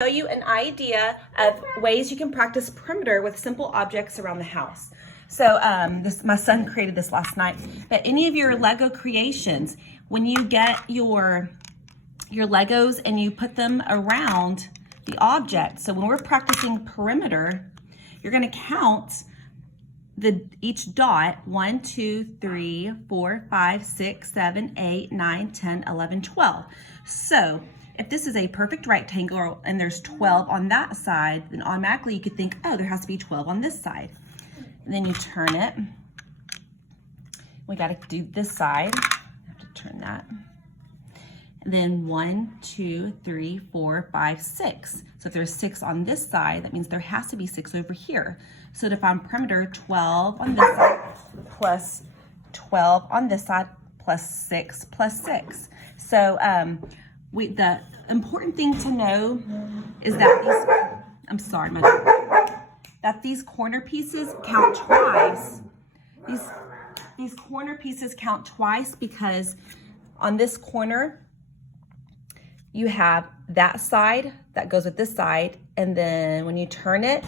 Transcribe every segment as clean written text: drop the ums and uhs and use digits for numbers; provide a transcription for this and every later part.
Show you an idea of ways you can practice perimeter with simple objects around the house. So my son created this last night, but any of your Lego creations, when you get your Legos and you put them around the object, so when we're practicing perimeter, you're going to count each dot 1, 2, 3, 4, 5, 6, 7, 8, 9, 10, 11, 12. So if this is a perfect rectangle and there's 12 on that side, then automatically you could think, oh, there has to be 12 on this side. And then you turn it. We got to do this side. I have to turn that. And then 1, 2, 3, 4, 5, 6. So if there's 6 on this side, that means there has to be 6 over here. So to find perimeter, 12 on this side plus 12 on this side plus 6 plus 6. So the important thing to know is that these corner pieces count twice. These corner pieces count twice because on this corner you have that side that goes with this side, and then when you turn it,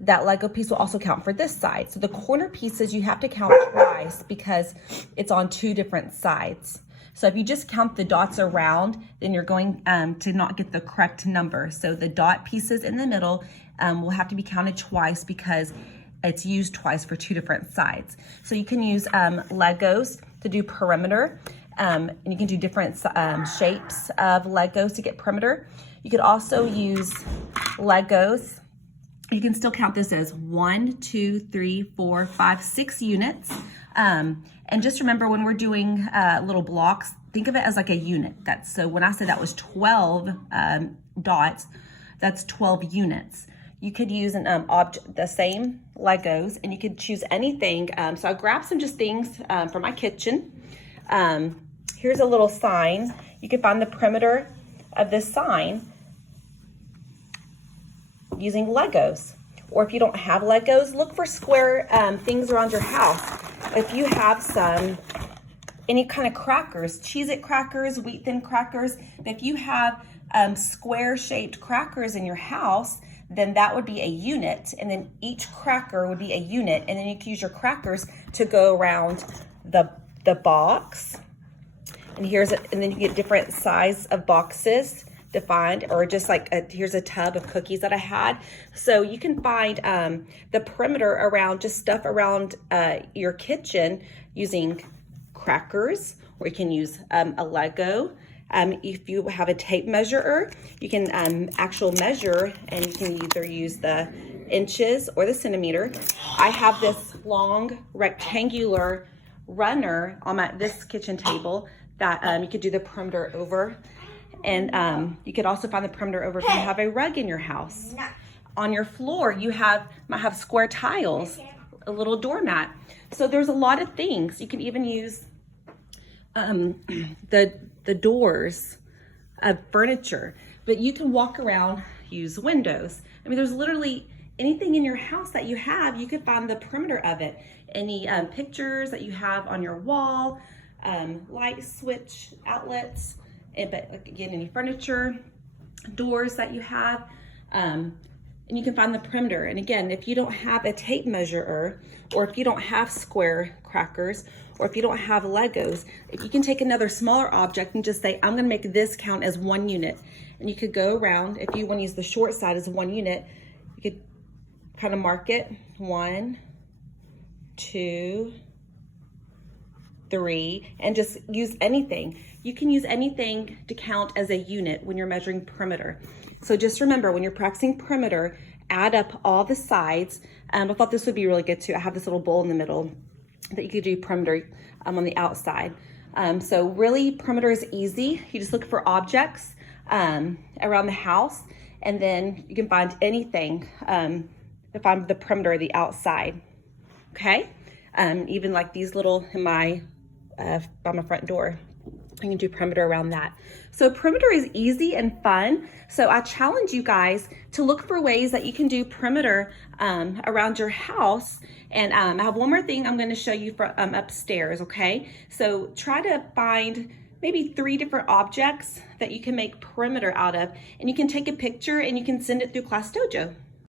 that Lego piece will also count for this side. So the corner pieces you have to count twice because it's on 2 different sides. So if you just count the dots around, then you're going to not get the correct number. So the dot pieces in the middle will have to be counted twice because it's used twice for 2 different sides. So you can use Legos to do perimeter, and you can do different shapes of Legos to get perimeter. You could also use Legos. You can still count this as 1, 2, 3, 4, 5, 6 units. And just remember when we're doing little blocks, think of it as like a unit. So when I said that was 12 dots, that's 12 units. You could use the same Legos, and you could choose anything. So I grabbed some just things from my kitchen. Here's a little sign. You can find the perimeter of this sign using Legos. Or if you don't have Legos, look for square things around your house. If you have any kind of crackers, Cheez-It crackers, wheat thin crackers, if you have square shaped crackers in your house, then that would be a unit, and then each cracker would be a unit, and then you can use your crackers to go around the box. And and then you get different size of boxes defined, or just like here's a tub of cookies that I had. So you can find the perimeter around just stuff around your kitchen using crackers, or you can use a Lego. If you have a tape measurer, you can actual measure, and you can either use the inches or the centimeter. I have this long rectangular runner on this kitchen table that you could do the perimeter over. And you could also find the perimeter over if you have a rug in your house. On your floor, you might have square tiles, a little doormat. So there's a lot of things. You can even use the doors of furniture, but you can walk around, use windows. I mean, there's literally anything in your house that you have, you could find the perimeter of it. Any pictures that you have on your wall, light switch outlets, but again, any furniture, doors that you have, and you can find the perimeter. And again, if you don't have a tape measurer, or if you don't have square crackers, or if you don't have Legos, if you can take another smaller object and just say, I'm gonna make this count as 1 unit. And you could go around, if you wanna use the short side as 1 unit, you could kind of mark it, 1, 2, 3, and just use anything. You can use anything to count as a unit when you're measuring perimeter. So just remember, when you're practicing perimeter, add up all the sides. I thought this would be really good too. I have this little bowl in the middle that you could do perimeter on the outside. So really, perimeter is easy. You just look for objects around the house, and then you can find anything to find the perimeter of the outside. Okay? Even like these little by my front door. You can do perimeter around that. So perimeter is easy and fun. So I challenge you guys to look for ways that you can do perimeter around your house. And I have one more thing I'm going to show you from upstairs, okay? So try to find maybe 3 different objects that you can make perimeter out of, and you can take a picture and you can send it through Class Dojo.